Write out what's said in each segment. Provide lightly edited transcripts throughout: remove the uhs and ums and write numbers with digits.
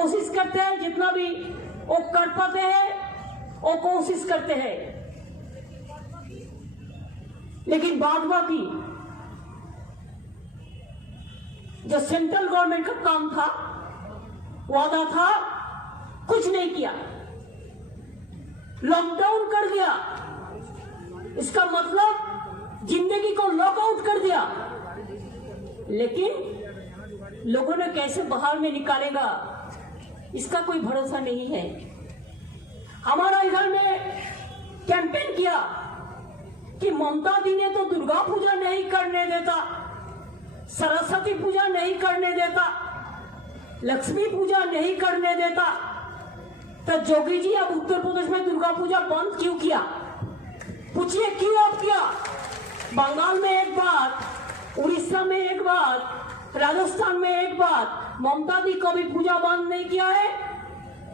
कोशिश करते हैं, जितना भी वो कर पाते हैं वो कोशिश करते हैं, लेकिन बाद बाकी जो सेंट्रल गवर्नमेंट का काम था, वादा था, कुछ नहीं किया, लॉकडाउन कर दिया। इसका मतलब जिंदगी को लॉकआउट कर दिया। लेकिन लोगों ने कैसे बाहर में निकालेगा इसका कोई भरोसा नहीं है। हमारा इधर में कैंपेन किया कि ममता दी ने तो दुर्गा पूजा नहीं करने देता, सरस्वती पूजा नहीं करने देता, लक्ष्मी पूजा नहीं करने देता, तो जोगी जी अब उत्तर प्रदेश में दुर्गा पूजा बंद क्यों किया? पूछिए क्यों अब किया? बंगाल में एक बात, उड़ीसा में एक बात, राजस्थान में एक बात, ममता दी कभी पूजा बंद नहीं किया है।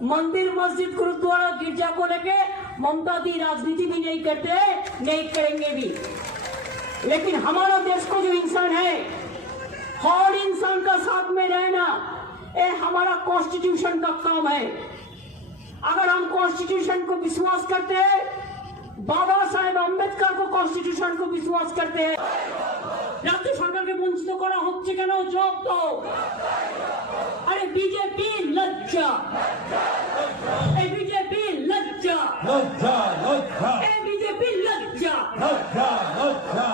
मंदिर, मस्जिद, गुरुद्वारा, गिरजा को लेके ममता दी राजनीति भी नहीं करते, नहीं करेंगे भी। लेकिन हमारा देश को जो इंसान है, हर इंसान का साथ में रहना, ये हमारा कॉन्स्टिट्यूशन का काम है। अगर हम कॉन्स्टिट्यूशन को विश्वास करते हैं, बाबा साहेब अम्बेडकर को कॉन्स्टिट्यूशन को विश्वास करते हैं, राज्य सरकारকে বঞ্চিত করা হচ্ছে কেন? জবাব দাও। আরে বিজেপি লজ্জা, এই বিজেপি লজ্জা, লজ্জা লজ্জা, এই বিজেপি লজ্জা, লজ্জা লজ্জা,